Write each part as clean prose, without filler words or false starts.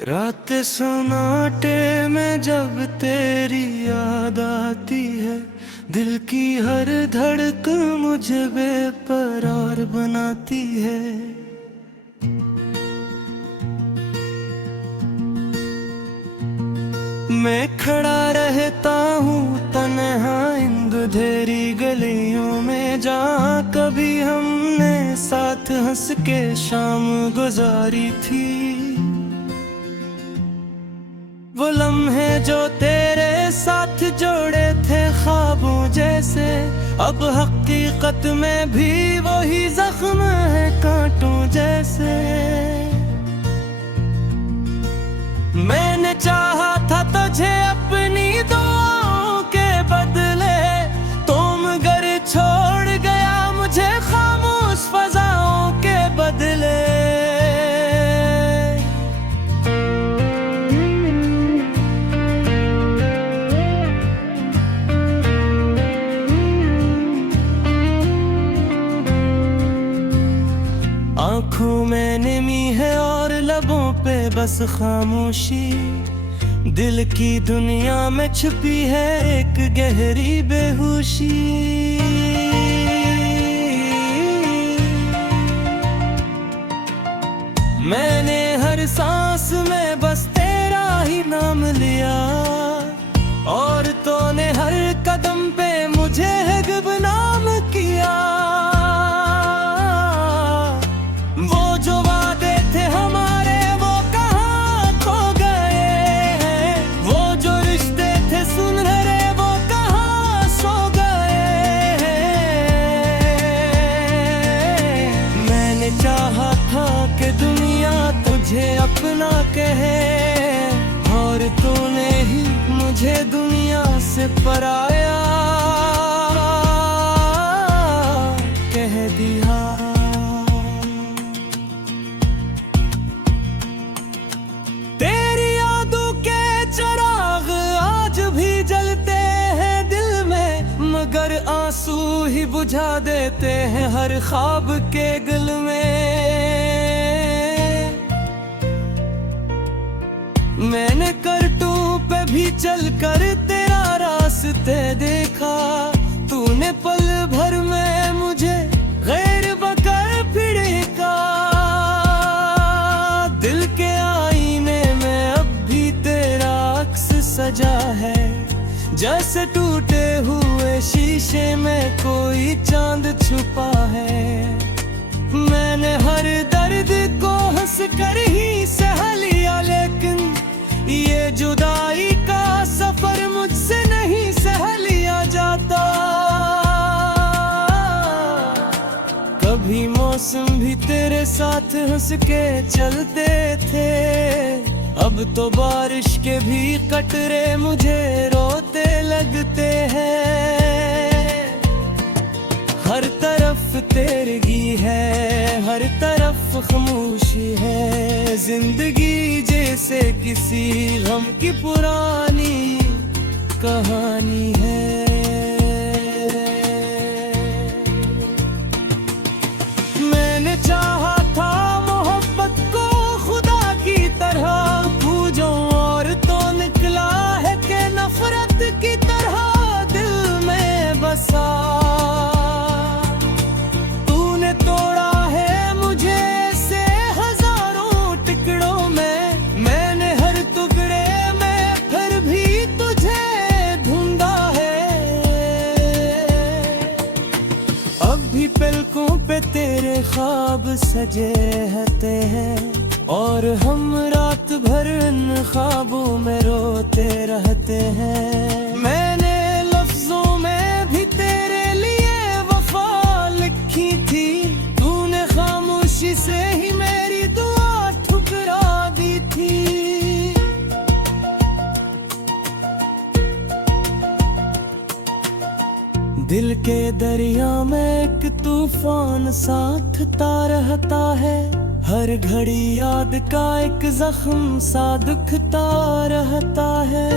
रात सन्नाटे में जब तेरी याद आती है, दिल की हर धड़कन मुझे बेकरार बनाती है। मैं खड़ा रहता हूँ तन्हा इन अंधेरी गलियों में, जहाँ कभी हमने साथ हंस के शाम गुजारी थी। वो लम्हे जो तेरे साथ जोड़े थे ख्वाबों जैसे, अब हकीकत में भी वही जख्म है कांटों जैसे। मैंने चाहा था तुझे अपनी दुआओं के बदले, तो मगर छोड़ गया मुझे खामोश फजाओं के बदले। आँखों में नमी है और लबों पे बस खामोशी, दिल की दुनिया में छुपी है एक गहरी बेहोशी। मैंने हर सांस में बस तेरा ही नाम लिया, और तूने हर कदम पे मुझे है गुमनाम किया। चाहा था कि दुनिया तुझे अपना कहे, और तूने ही मुझे दुनिया से पराया कह दिया। तेरी यादों के चिराग आज भी जलते हैं दिल में, मगर आंसू ही बुझा देते हैं हर ख्वाब के गुल में। मैंने करतू पे भी चलकर तेरा रास्ते देखा, तूने पल भर में मुझे गैर बकर फिरेका। दिल के आईने में अब भी तेरा अक्स सजा है, जैसे टूटे हुए शीशे में कोई चांद छुपा है। मैंने हर दर्द को हंस कर ही सह लिया, लेकिन ये जुदाई का सफर मुझसे नहीं सह लिया जाता। कभी मौसम भी तेरे साथ हंस के चलते थे, अब तो बारिश के भी कटरे मुझे रोते लगते हैं। हर तरफ तेरगी है, हर तरफ खामोशी है, जिंदगी जैसे किसी गम की पुरानी कहानी है। मैंने चाहा था मोहब्बत को खुदा की तरह पूजो, और तो निकला है कि नफरत की तरह दिल में बसा। तूने तोड़ा है मुझे से हजारों टुकड़ों में, मैंने हर टुकड़े में फिर भी तुझे ढूंढा है। अब भी पलकों पे तेरे ख्वाब सजे रहते हैं, और हम रात भर इन ख्वाबों में रोते रहते हैं। मैंने लफ्जों में भी तेरे लिए वफा लिखी थी, तूने खामोशी से ही मेरी दुआ ठुकरा दी थी। दिल के दरिया में एक तूफान साथता रहता है, हर घड़ी याद का एक जख्म सा दुखता रहता है।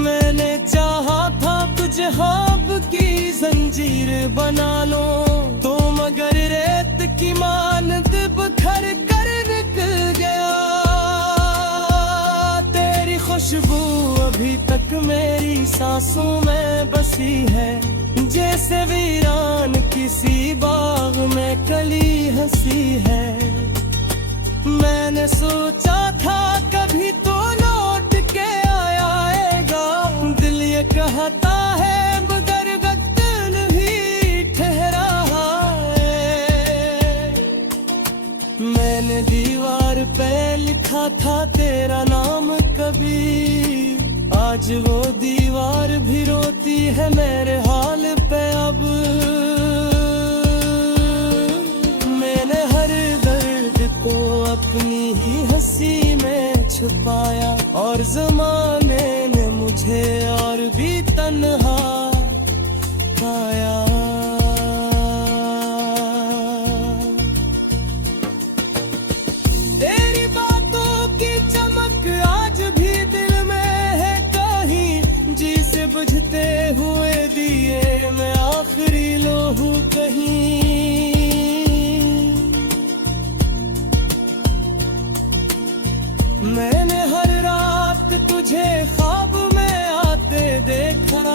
मैंने चाहा था तुझे ख्वाब की जंजीर बना लो, तो मगर रेत महक मेरी सांसों में बसी है, जैसे वीरान किसी बाग में कली हंसी है। मैंने सोचा था कभी तो लौट के आएगा, दिल ये कहता है मगर वक्त नहीं ठहरा है। मैंने दीवार पे लिखा था तेरा नाम कभी, आज वो दीवार भी रोती है मेरे हाल पे अब। मैंने हर दर्द को अपनी ही हंसी में छुपाया, और ज़माने ने मुझे और भी तन्हा पाया। तेरी बातों की चमक आज भी दिल में है कहीं, जी से बुझते हुए दिए मैं आखिरी लो हूँ कहीं। मैंने हर रात तुझे ख्वाब में आते देखा,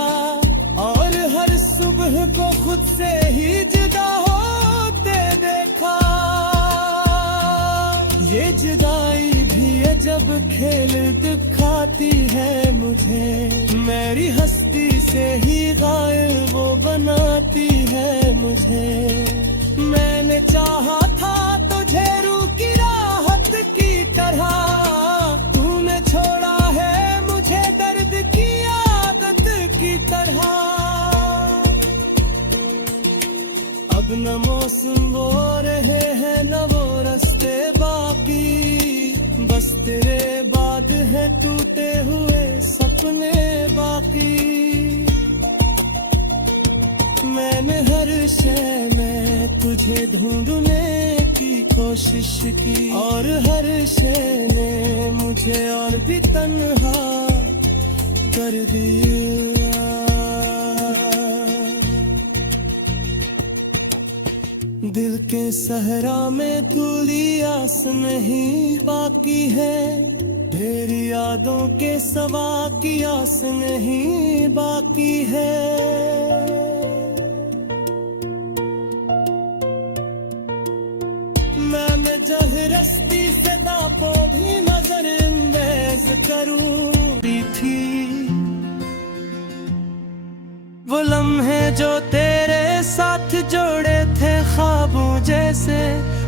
और हर सुबह को खुद से ही जुदा होते देखा। ये जुदाई भी अजब खेल दिखाती है मुझे, मेरी हस्ती से ही गायब वो बनाती है मुझे। मैंने चाहा था तुझे रूह की राहत की तरह, तूने छोड़ा है मुझे दर्द की आदत की तरह। अब न मौसम वो रहे हैं न वो रास्ते बाकी, बस तेरे बाद है टूटे हुए सपने बाकी। मैंने हर शय में तुझे ढूंढने की कोशिश की, और हर शय ने मुझे और भी तन्हा कर दिया। दिल के सहरा में धूली आस नहीं बाकी है, तेरी यादों के सवा की आस नहीं बाकी है। मैं जहरस्ती से दापों भी नजर अंदाज करूं थी, वो लम्हे जो तेरे साथ जोड़े थे ख्वाबों जैसे,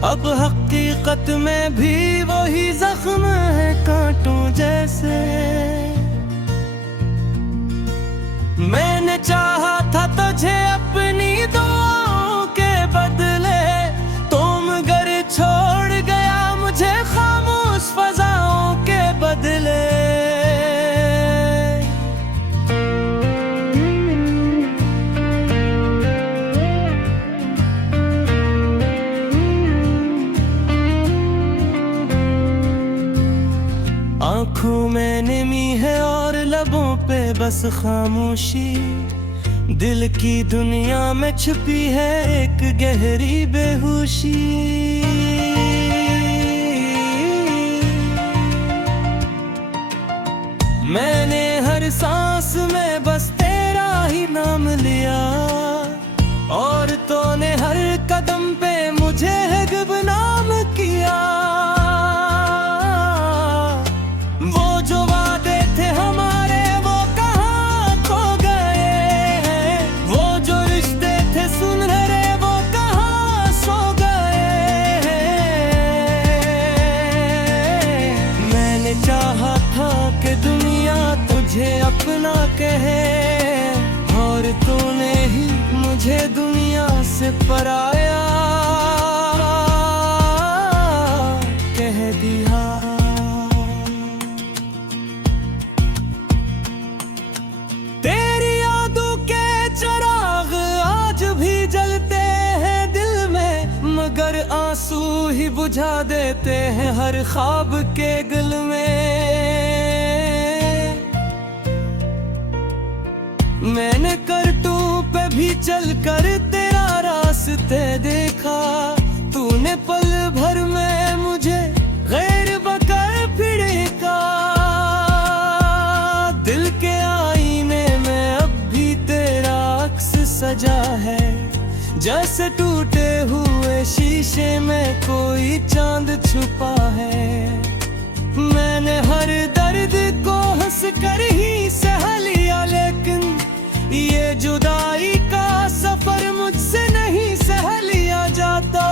अब हकीकत में भी वही जख्म है कांटों जैसे। मैंने चाहा था तुझे अपनी दुआओं के बदले, तो मगर छोड़ गया मुझे खामोश फजाओं के बदले। आँखों में नमी है और लबों पे बस खामोशी, दिल की दुनिया में छुपी है एक गहरी बेहोशी। मैंने हर सांस में बस तेरा ही नाम लिया, और तूने हर कदम पे मुझे है गुमनाम किया। वो जो वादे थे हमारे वो कहाँ खो गए हैं, वो जो रिश्ते थे सुनहरे वो कहाँ सो गए हैं। मैंने चाहा था कि दुनिया तुझे अपना कहे, और तूने ही मुझे दुनिया से पराया कह दिया। तेरी यादों के चिराग आज भी जलते हैं दिल में, मगर आंसू ही बुझा देते हैं हर ख्वाब के गुल में। मैंने करतूं पे भी चलकर तेरा रास्ते देखा, तूने पल भर में मुझे गैर बकर फिड़का। दिल के शीशे में कोई चांद छुपा है। मैंने हर दर्द को हंस कर ही सह लिया, लेकिन ये जुदाई का सफर मुझसे नहीं सह लिया जाता।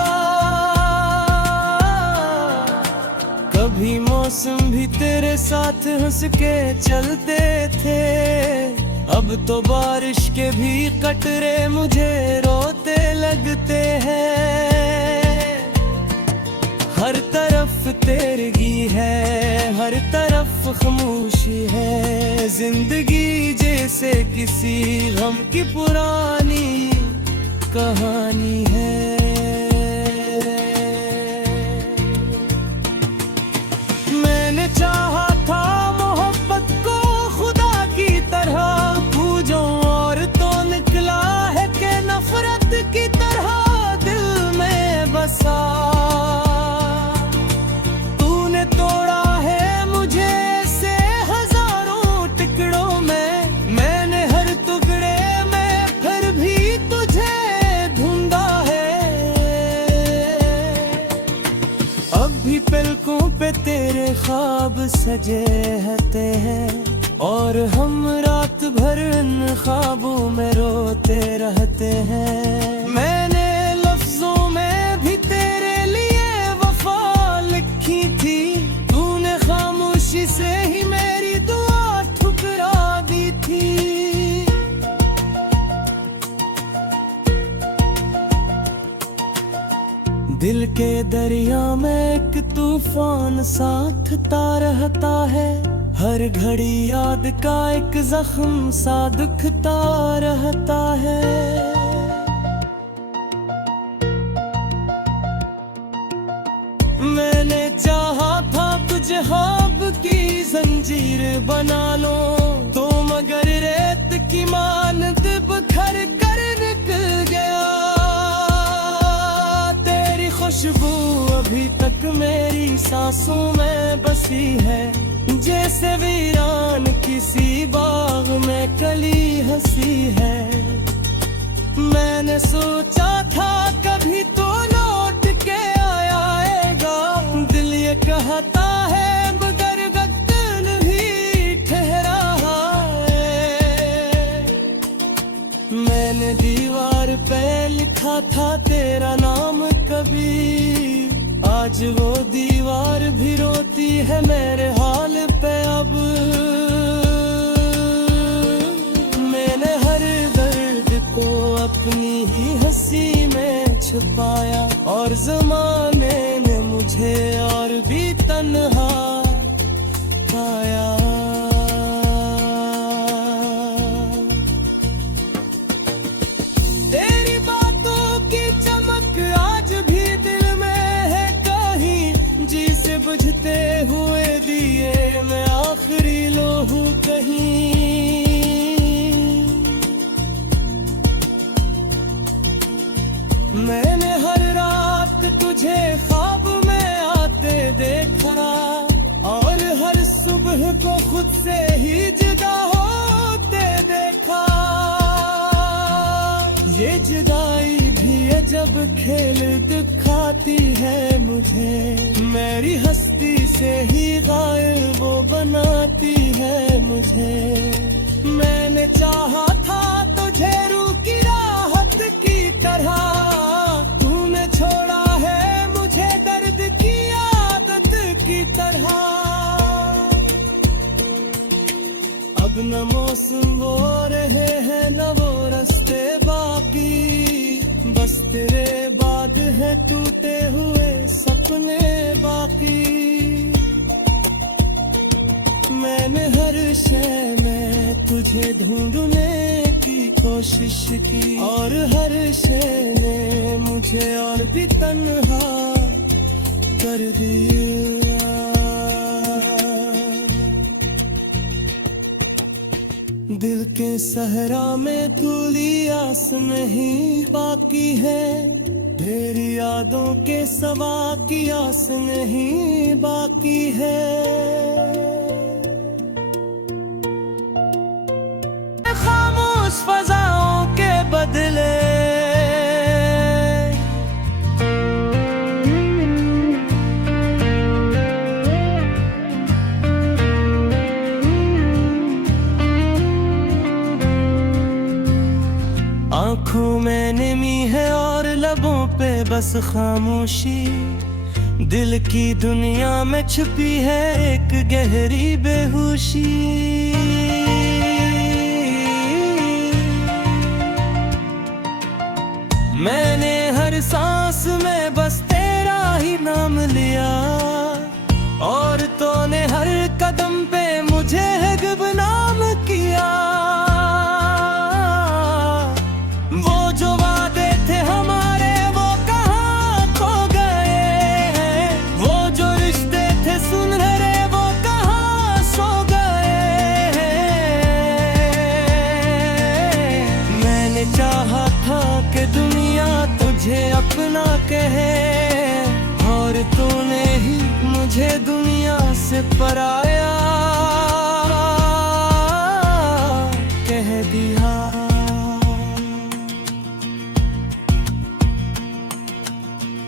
कभी मौसम भी तेरे साथ हंस के चलते थे, अब तो बारिश के भी कटरे मुझे रोते लगते हैं। हर तरफ तेरगी है, हर तरफ खामोशी है, जिंदगी जैसे किसी गम की पुरानी कहानी है। मैंने चाहा था मोहब्बत को खुदा की तरह पूजूं, और तो निकला है कि नफरत की तरह दिल में बसा। तूने तोड़ा है मुझे से हजारों टुकड़ों में, मैंने हर टुकड़े में फिर भी तुझे ढूंढा है। अब भी पलकों पे तेरे ख्वाब सजे रहते हैं, और हम रात भर इन ख्वाबों में रोते रहते हैं। मैंने लफ्जों में भी तेरे लिए वफा लिखी थी, तूने खामोशी से ही मेरी दुआ ठुकरा दी थी। दिल के दरिया में एक तूफान साथता रहता है, हर घड़ी याद का एक जख्म सा दुखता रहता है। मैंने चाहा था तुझे ख्वाब की जंजीर बना लो, तो मगर रेत की मानद बिखर कर निकल गया। तेरी खुशबू अभी तक मेरी सांसों में बसी है, जैसे वीरान किसी बाग में कली हंसी है। मैंने सोचा था कभी तो लौट के आएगा, दिल ये कहता है मगर वक्त नहीं ठहरा है। मैंने दीवार पे लिखा था तेरा नाम कभी, आज वो दीवार भी रोती है मेरे हाल पे। अब मैंने हर दर्द को अपनी ही हंसी में छुपाया, और ज़माने ने मुझे और भी तन्हा पाया। तेरी बातों की चमक आज भी दिल में है कहीं, जी से बुझते हुए दिए में आखिरी लोहू कहीं। मैंने हर रात तुझे ख्वाब में आते देखा, और हर सुबह को खुद से ही जुदा होते देखा। ये जुदाई भी अजब खेल दिखाती है मुझे, मेरी हस्ती से ही गायब वो बनाती है मुझे। मैंने चाहा था तुझे रूह की राहत की तरह, तूने छोड़ा है मुझे दर्द की आदत की तरह। अब न मौसम वो रहे हैं न वो रास्ते बाकी, बस तेरे बाद है टूटे हुए सपने बाकी। मैंने हर शय में तुझे ढूंढने की कोशिश की, और हर शय ने मुझे और भी तन्हा कर दिया। दिल के सहरा में तुली आस नहीं बाकी है, तेरी यादों के सवा की आस नहीं बाकी है। खामोश फजाओं के बदले बस खामोशी, दिल की दुनिया में छुपी है एक गहरी बेहोशी। मैंने हर सांस में बस तेरा ही नाम लिया, और तूने हर कदम पे मुझे है गुमनाम किया। वो जो वादे थे हमारे वो कहाँ खो गए हैं, वो जो रिश्ते थे सुनहरे वो कहाँ सो गए हैं। मैंने चाहा था कि दुनिया तुझे अपना कहे, और तूने ही मुझे दुनिया से पराया कह दिया।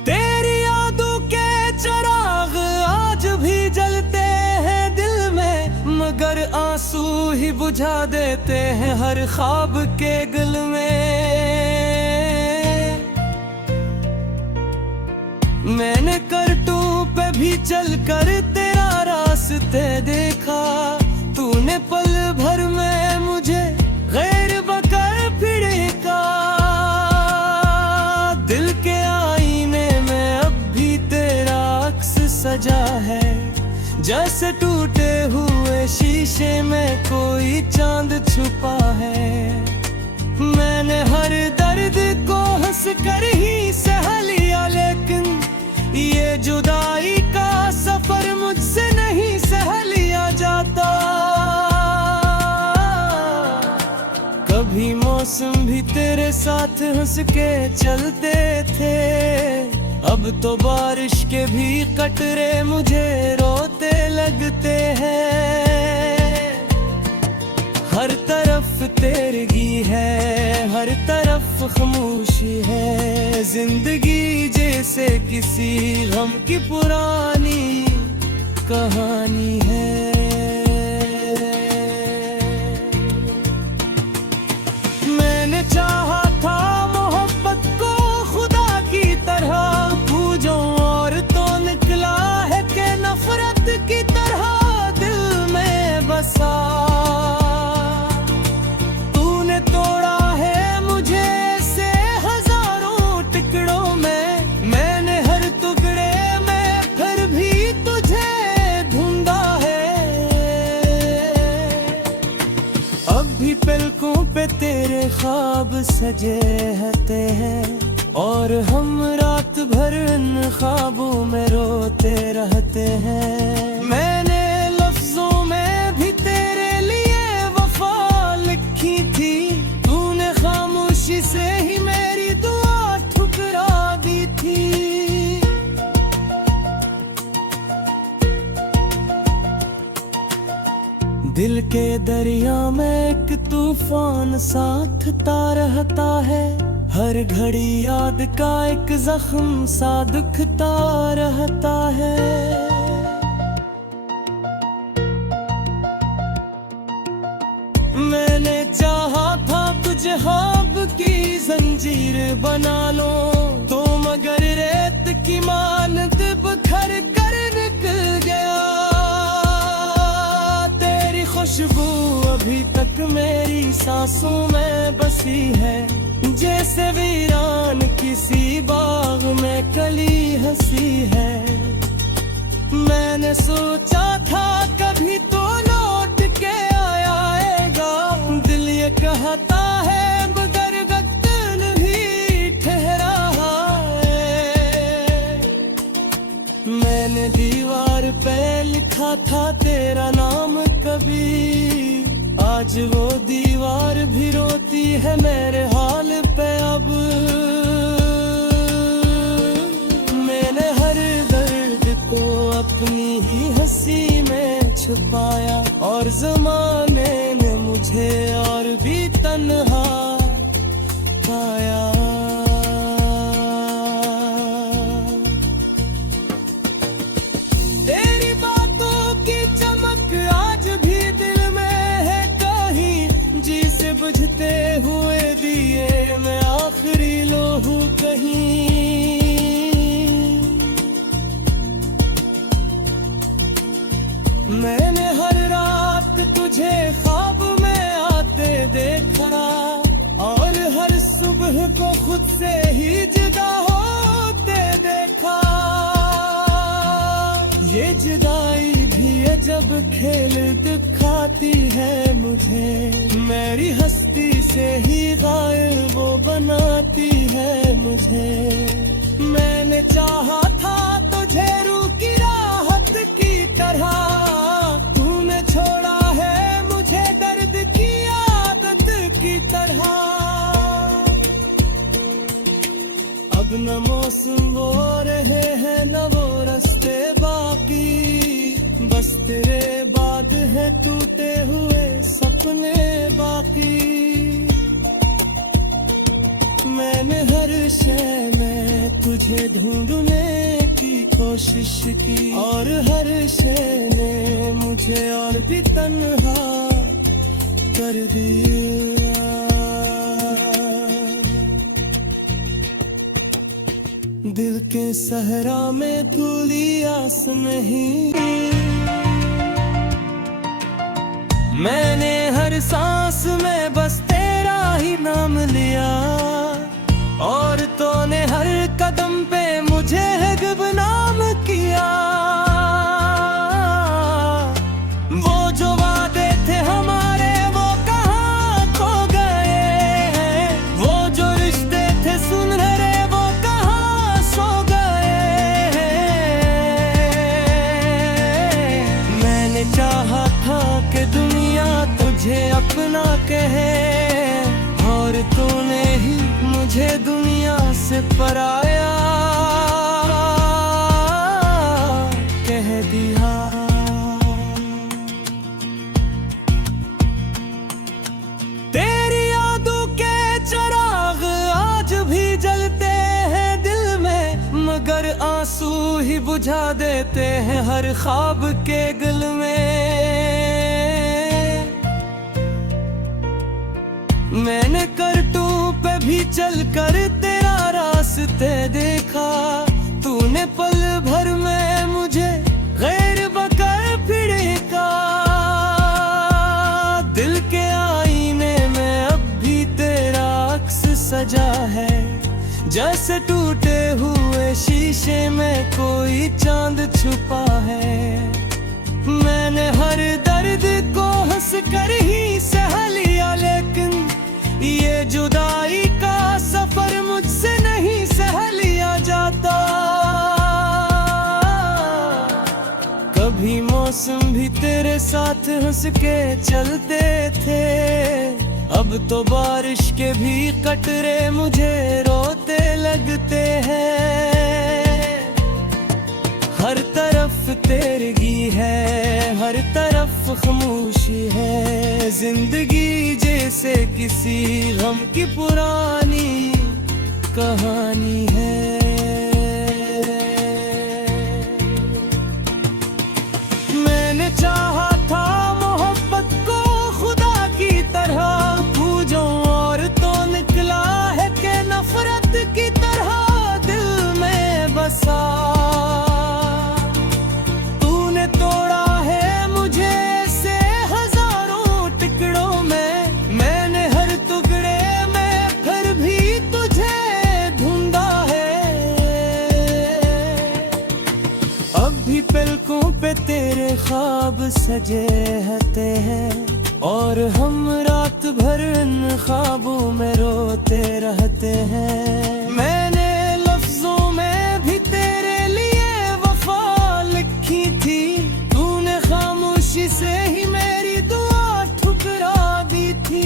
तेरी यादों के चिराग आज भी जलते हैं दिल में, मगर आंसू ही बुझा देते हैं हर ख्वाब के गुल में। मैंने करतू पे भी चल कर तेरा रास्ते देखा, तूने पल भर में मुझे गैर बकर फिरेका। दिल के आईने में अब भी तेरा अक्स सजा है, जैसे टूटे हुए शीशे में कोई चांद छुपा है। मैंने हर दर्द को हंस कर ही सह लिया, लेकिन ये जुदाई का सफर मुझसे नहीं सह लिया जाता। कभी मौसम भी तेरे साथ हंस के चलते थे, अब तो बारिश के भी कतरे मुझे रोते लगते हैं। हर तरफ तेरगी है, हर तरफ खामोशी है, जिंदगी जैसे किसी गम की पुरानी कहानी है। मैंने चाहा था मोहब्बत को खुदा की तरह पूजूं, और तो निकला है कि नफरत की तरह दिल में बसा। पलकों पे तेरे ख्वाब सजे रहते हैं, और हम रात भर इन ख्वाबों में रोते रहते हैं। मैंने लफ्जों में भी तेरे लिए वफा लिखी थी, तूने खामोशी से ही मेरी दुआ ठुकरा दी थी। दिल के दरिया में एक तूफान साथता रहता है, हर घड़ी याद का एक जख्म सा दुखता रहता है। मैंने चाहा था तुझे ख्वाब की जंजीर बना लो, तो मगर रेत की मानत बिखर कर निकल गया। खुशबू अभी तक मेरी सांसों में बसी है, जैसे वीरान किसी बाग में कली हंसी है। मैंने सोचा था कभी तो लौट के आएगा, दिल ये कहता है मगर वक्त नहीं ठहरा है। मैंने दीवार पे लिखा था तेरा नाम कभी, आज वो दीवार भी रोती है मेरे हाल पे अब। मैंने हर दर्द को अपनी ही हंसी में छुपाया, और ज़माने ने मुझे और भी तन्हा पाया। बुझते हुए दिए मैं आखिरी लोहू कहीं, मुझसे ही जुदा होते देखा। ये जुदाई भी जब खेल दिखाती है मुझे, मेरी हस्ती से ही गायब वो बनाती है मुझे। मैंने चाहा था तुझे रूह की राहत की तरह, तूने छोड़ा है मुझे दर्द की आदत की तरह। अब न मौसम वो रहे हैं न वो रास्ते बाकी, बस तेरे बाद है टूटे हुए सपने बाकी। मैंने हर शय में तुझे ढूंढने की कोशिश की, और हर शय ने मुझे और भी तन्हा कर दिया। दिल के सहरा में खुली आस नहीं, मैंने हर सांस में बस तेरा ही नाम लिया, और तूने हर कदम पे मुझे है गुमनाम किया। वो जो वादे थे हमारे वो कहाँ खो गए हैं, वो जो रिश्ते थे सुनहरे वो कहाँ सो गए हैं। मैंने चाहा था कि दुनिया तुझे अपना कहे, और तूने ही मुझे दुनिया से पराया कह दिया। तेरी यादों के चिराग आज भी जलते हैं दिल में, मगर आंसू ही बुझा देते हैं हर ख्वाब के गुल में। मैंने करतूं पे भी चलकर तेरा रास्ते देखा, तूने पल भर में मुझे गैर बकर फिड़का। दिल के आईने में अब भी तेरा अक्स सजा है, जैसे टूटे हुए शीशे में कोई चांद छुपा है। मैंने हर दर्द को हंस कर ही सह लिया, लेकिन ये जुदाई का सफर मुझसे नहीं सह लिया जाता। कभी मौसम भी तेरे साथ हंस के चलते थे, अब तो बारिश के भी कतरे मुझे रोते लगते हैं। हर तरफ तेरगी है, हर तरफ खामोशी है, जिंदगी जैसे किसी गम की पुरानी कहानी है। मैंने चाहा था मोहब्बत को खुदा की तरह पूजूं, और तो निकला है कि नफरत की तरह दिल में बसा। पलकों पे तेरे ख्वाब सजे रहते हैं, और हम रात भर इन ख्वाबों में रोते रहते हैं। मैंने लफ्जों में भी तेरे लिए वफा लिखी थी, तूने खामोशी से ही मेरी दुआ ठुकरा दी थी।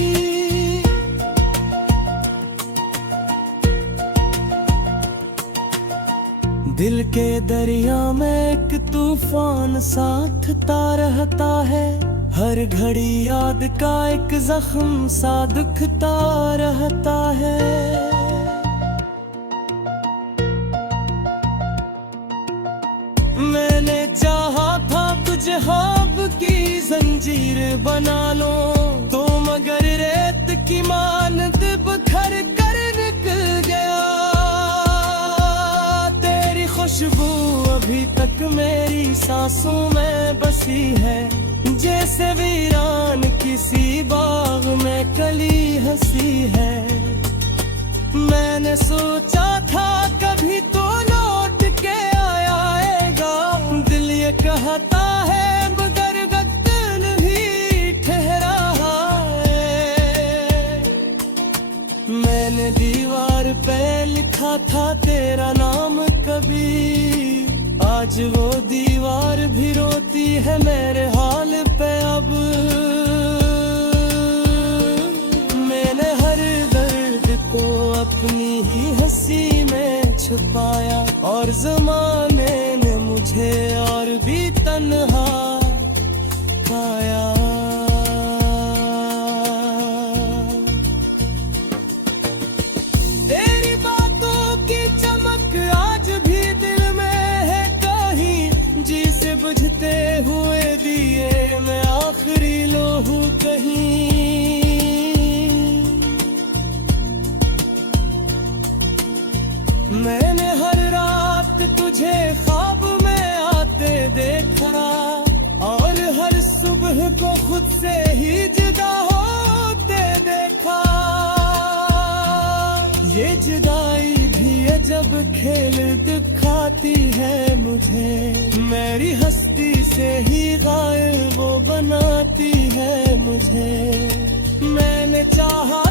दिल के दरिया में एक तूफान साथता रहता है, हर घड़ी याद का एक जख्म सा दुखता रहता है। मैंने चाहा था तुझे ख्वाब की जंजीर बना लो, तो मगर रेत की मानद बिखर कर निकल गया। खुशबू अभी तक मेरी सांसों में बसी है, जैसे वीरान किसी बाग में कली हंसी है। मैंने सोचा था कभी तो लौट के आएगा, दिल ये कहता है मगर वक्त नहीं ठहरा है। मैंने दीवार पे लिखा था तेरा नाम कभी, आज वो दीवार भी रोती है मेरे हाल पे अब। मैंने हर दर्द को अपनी ही हंसी में छुपाया, और ज़माने ने मुझे और भी तन्हा पाया। तेरी बातों की चमक आज भी दिल में है कहीं, जी से बुझते हुए दिए में आखिरी लो हूँ कहीं। मैंने हर रात तुझे ख्वाब में आते देखा, और हर सुबह को खुद से ही जुदा होते देखा। ये जुदाई भी अजब खेल दिखाती है मुझे, मेरी हस्ती से ही गायब वो बनाती है मुझे। मैंने चाहा